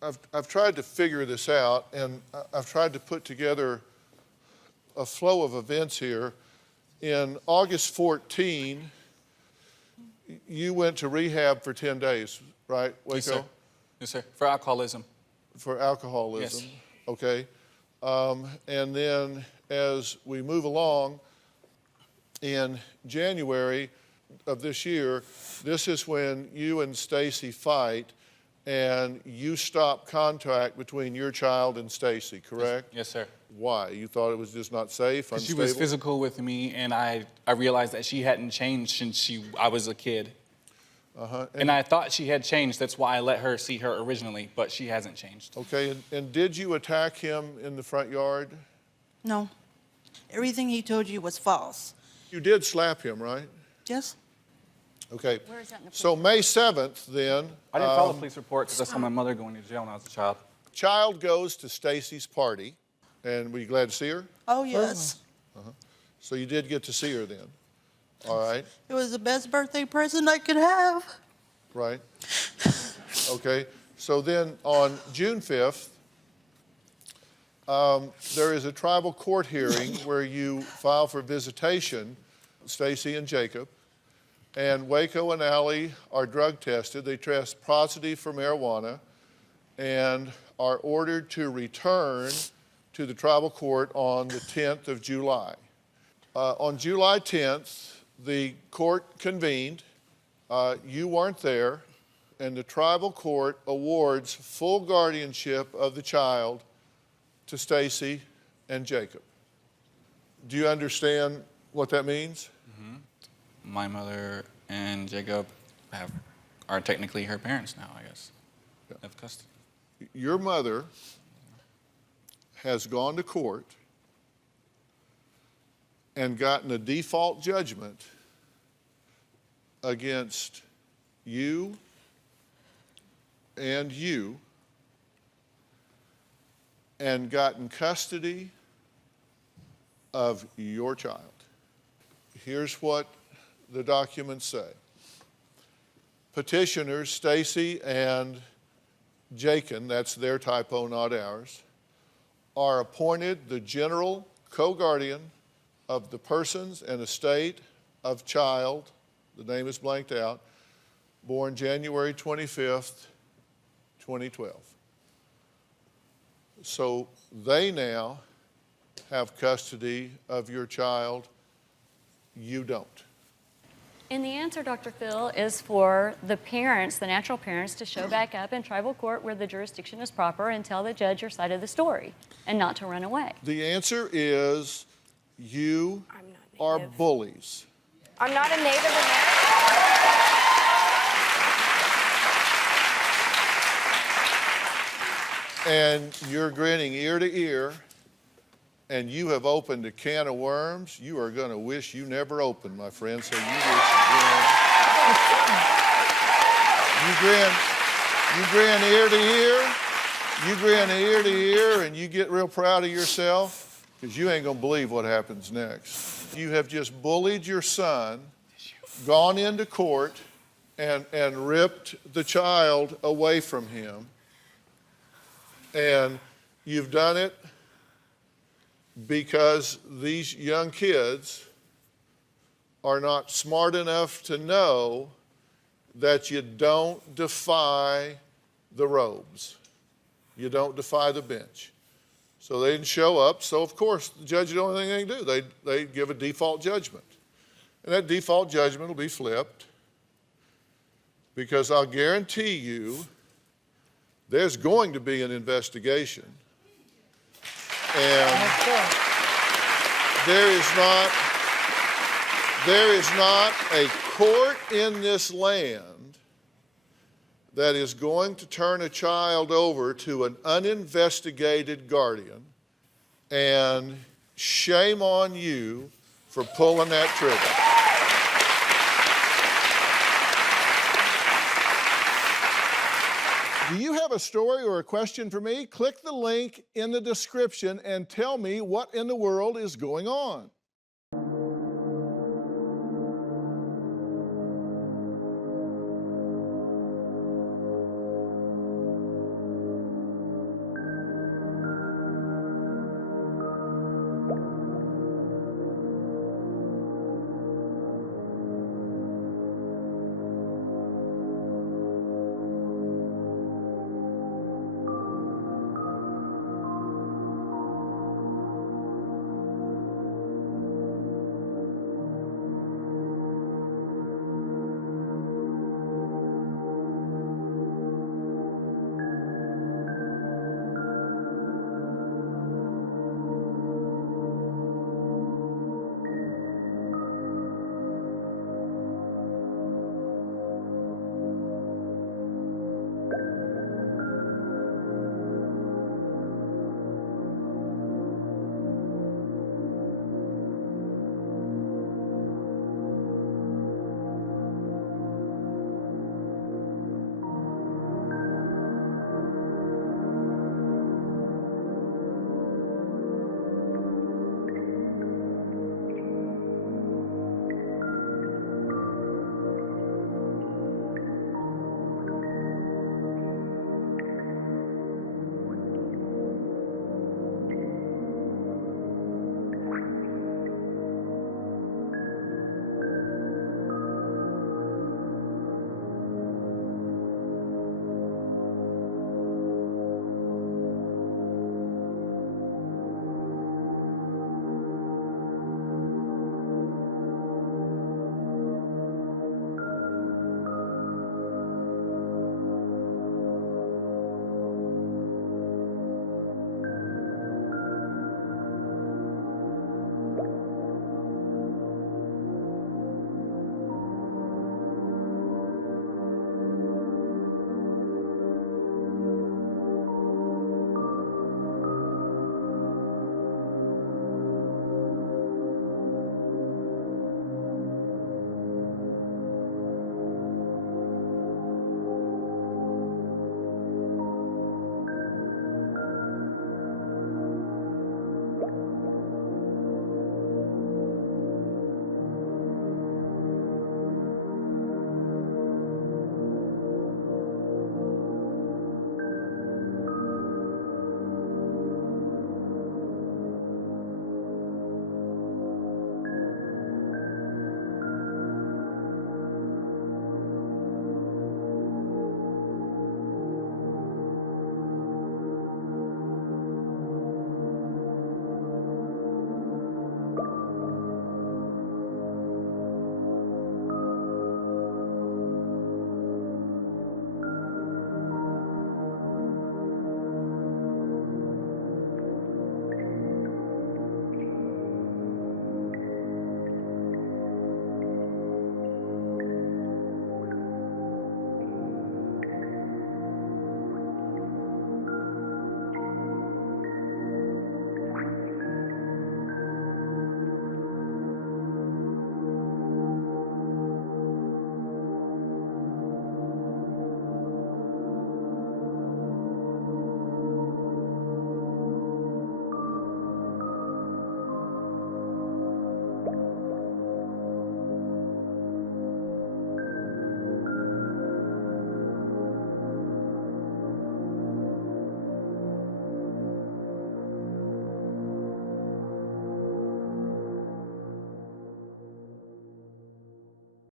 I've tried to figure this out, and I've tried to put together a flow of events here. In August 14, you went to rehab for 10 days, right, Waco? Yes, sir. Yes, sir. For alcoholism. For alcoholism. Yes. Okay. And then as we move along, in January of this year, this is when you and Stacy fight, and you stop contact between your child and Stacy, correct? Yes, sir. Why? You thought it was just not safe, unstable? She was physical with me, and I realized that she hadn't changed since I was a kid. And I thought she had changed. That's why I let her see her originally, but she hasn't changed. Okay, and did you attack him in the front yard? No. Everything he told you was false. You did slap him, right? Yes? Okay. Where is that in the So May 7th, then, I didn't file a police report because I saw my mother going to jail when I was a child. child goes to Stacy's party, and were you glad to see her? Oh, yes. So you did get to see her then, all right? It was the best birthday present I could have. Right. Okay. So then on June 5th, there is a tribal court hearing where you file for visitation, Stacy and Jacob, and Waco and Allie are drug tested. They test positive for marijuana and are ordered to return to the tribal court on the 10th of July. On July 10th, the court convened. You weren't there, and the tribal court awards full guardianship of the child to Stacy and Jacob. Do you understand what that means? My mother and Jacob are technically her parents now, I guess. Have custody. Your mother has gone to court and gotten a default judgment against you and gotten custody of your child. Here's what the documents say. Petitioners, Stacy and Jacob, that's their typo, not ours, are appointed the general co-guardian of the persons and estate of child, the name is blanked out, born January 25th, 2012. So they now have custody of your child. You don't. And the answer, Dr. Phil, is for the parents, the natural parents, to show back up in tribal court where the jurisdiction is proper and tell the judge your side of the story and not to run away. The answer is you are bullies. I'm not a Native American. And you're grinning ear to ear, and you have opened a can of worms you are going to wish you never opened, my friend. So you grin ear to ear, you grin ear to ear, and you get real proud of yourself because you ain't going to believe what happens next. You have just bullied your son, gone into court, and ripped the child away from him. And you've done it because these young kids are not smart enough to know that you don't defy the robes. You don't defy the bench. So they didn't show up, so of course the judge, the only thing they can do, they give a default judgment. And that default judgment will be flipped because I'll guarantee you there's going to be an investigation. And there is not a court in this land that is going to turn a child over to an uninvestigated guardian, and shame on you for pulling that trigger. Do you have a story or a question for me? Click the link in the description and tell me what in the world is going on.